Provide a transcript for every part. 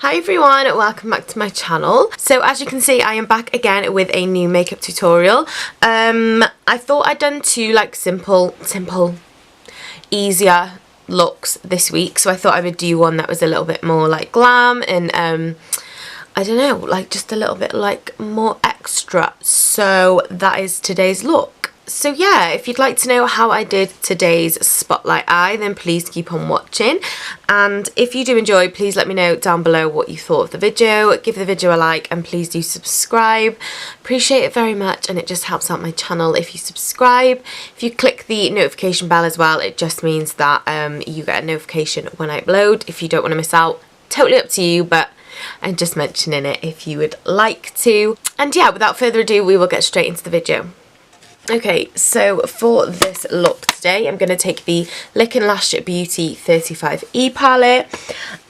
Hi everyone, welcome back to my channel. So as you can see, I am back again with a new makeup tutorial. I thought I'd done two like simple, easier looks this week, so I thought I would do one that was a little bit more like glam and I don't know, like just a little bit like more extra. So that is today's look. So yeah, if you'd like to know how I did today's spotlight eye, then please keep on watching. And if you do enjoy, please let me know down below what you thought of the video. Give the video a like and please do subscribe. Appreciate it very much, and it just helps out my channel if you subscribe. If you click the notification bell as well, it just means that you get a notification when I upload. If you don't want to miss out, totally up to you, but I'm just mentioning it if you would like to. And yeah, without further ado, we will get straight into the video. Okay, so for this look today, I'm going to take the Lick and Lash Beauty 35E palette,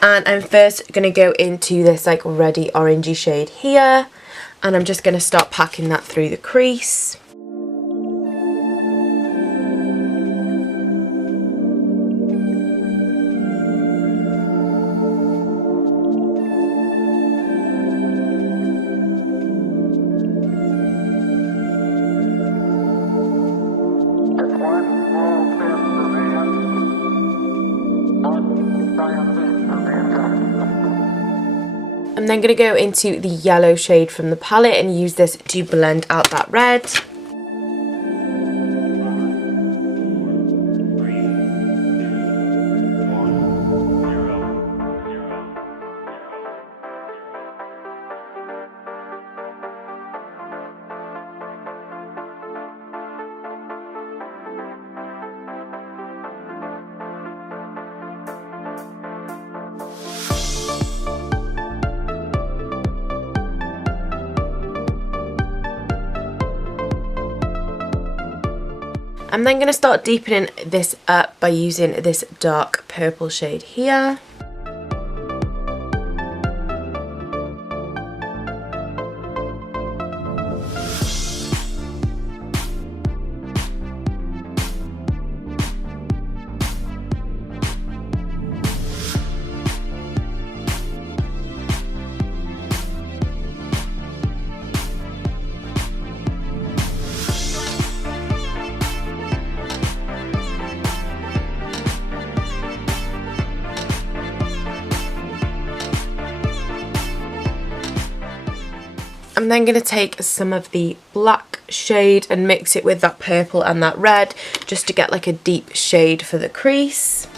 and I'm first going to go into this like reddy orangey shade here, and I'm just going to start packing that through the crease. I'm then going to go into the yellow shade from the palette and use this to blend out that red. I'm then going to start deepening this up by using this dark purple shade here. I'm then going to take some of the black shade and mix it with that purple and that red just to get like a deep shade for the crease.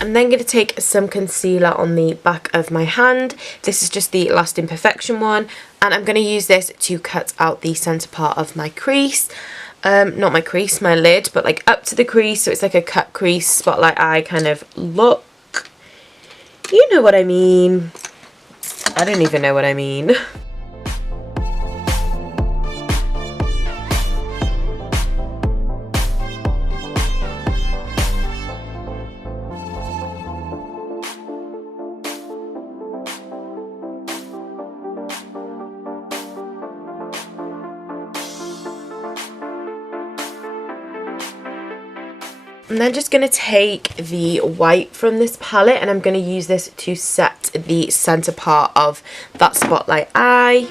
I'm then going to take some concealer on the back of my hand. This is just the Last Imperfection one, and I'm going to use this to cut out the centre part of my crease. Not my crease, my lid, but like up to the crease, so it's like a cut crease, spotlight eye kind of look. You know what I mean. I don't even know what I mean. I'm then just going to take the white from this palette and I'm going to use this to set the centre part of that spotlight eye.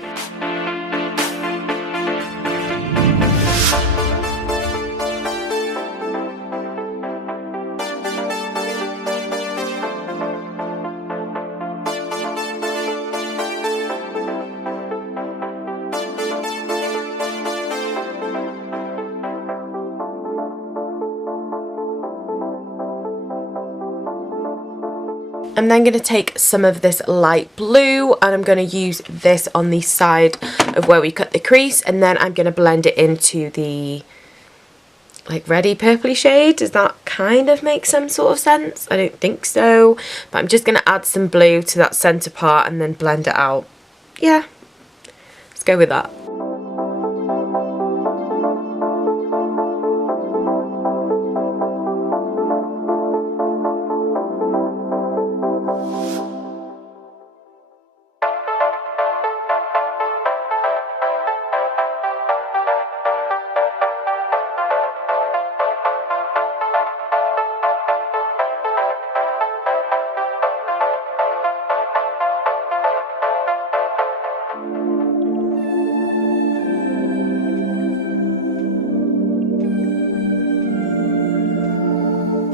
I'm then going to take some of this light blue and I'm going to use this on the side of where we cut the crease, and then I'm going to blend it into the like reddy purpley shade. Does that kind of make some sort of sense? I don't think so, but I'm just going to add some blue to that centre part and then blend it out. Yeah, let's go with that.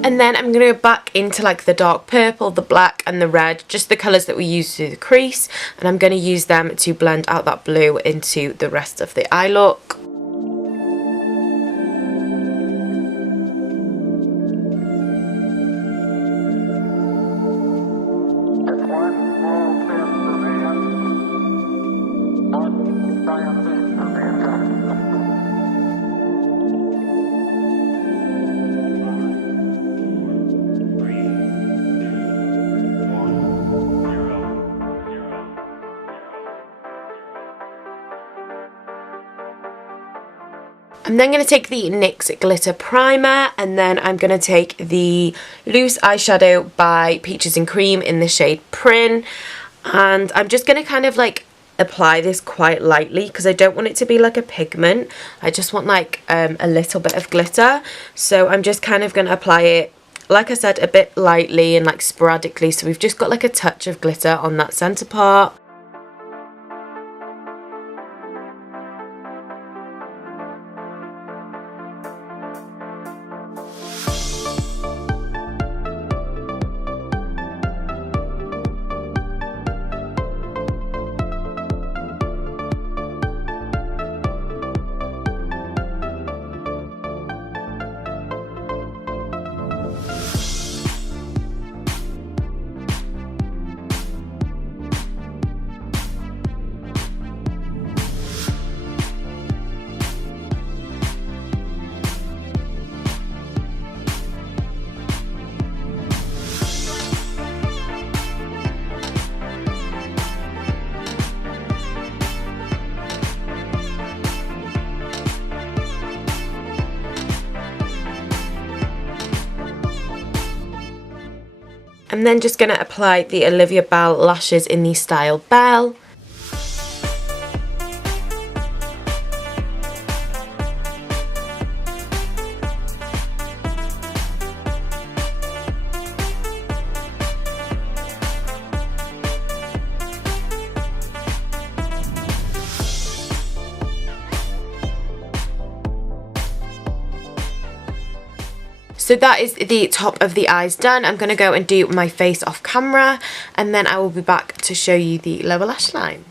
And then I'm going to go back into like the dark purple, the black and the red, just the colours that we used through the crease, and I'm going to use them to blend out that blue into the rest of the eye look. I'm then going to take the NYX Glitter Primer, and then I'm going to take the loose eyeshadow by Peaches and Cream in the shade Prin, and I'm just going to kind of like apply this quite lightly because I don't want it to be like a pigment. I just want like a little bit of glitter, so I'm just kind of going to apply it, like I said, a bit lightly and like sporadically, so we've just got like a touch of glitter on that centre part. I'm then just going to apply the Olivia Bell lashes in the style Belle. So that is the top of the eyes done. I'm going to go and do my face off camera, and then I will be back to show you the lower lash line.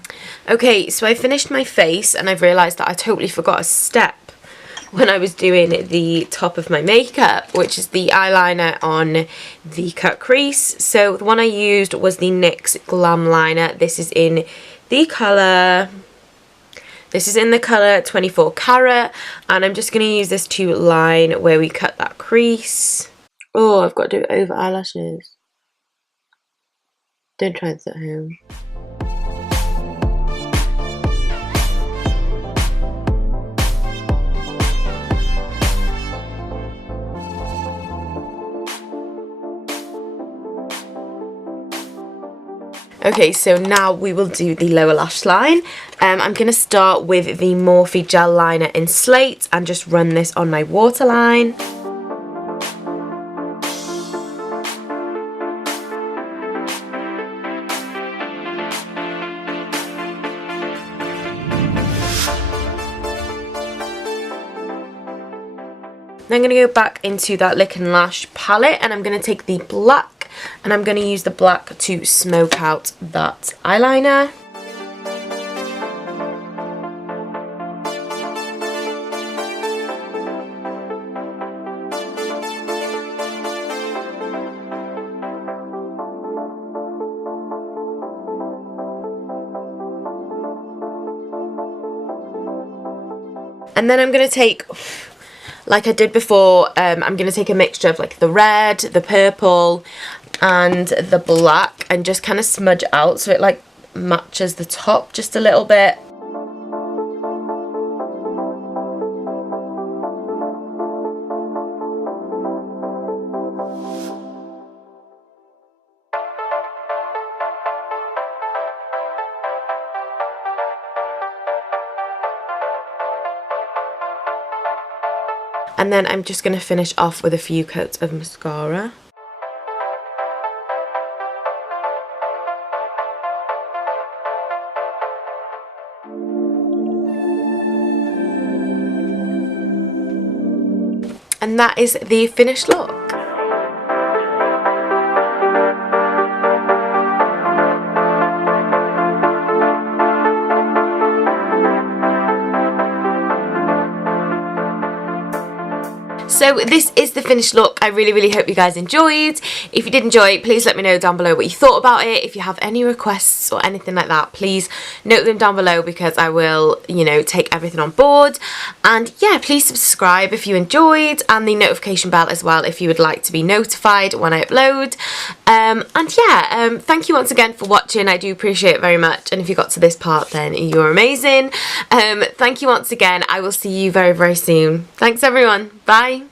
Okay, so I finished my face and I've realised that I totally forgot a step when I was doing the top of my makeup, which is the eyeliner on the cut crease. So the one I used was the NYX Glam Liner. This is in the colour... This is in the colour 24 Carat, and I'm just going to use this to line where we cut that crease. Oh, I've got to do it over eyelashes. Don't try this at home. Okay, so now we will do the lower lash line. I'm going to start with the Morphe Gel Liner in Slate and just run this on my waterline. Then I'm going to go back into that Lick and Lash palette, and I'm going to take the black, and I'm going to use the black to smoke out that eyeliner. And then I'm going to take, like I did before, I'm going to take a mixture of like the red, the purple and the black, and just kind of smudge out so it like matches the top just a little bit. And then I'm just going to finish off with a few coats of mascara. And that is the finished look. so this is the finished look. I really hope you guys enjoyed. If you did enjoy, please let me know down below what you thought about it. If you have any requests or anything like that, please note them down below, because I will, you know, take everything on board. And yeah, please subscribe if you enjoyed, and the notification bell as well if you would like to be notified when I upload. And yeah, thank you once again for watching. I do appreciate it very much, and if you got to this part, then you're amazing. Thank you once again. I will see you very soon. Thanks everyone. Bye.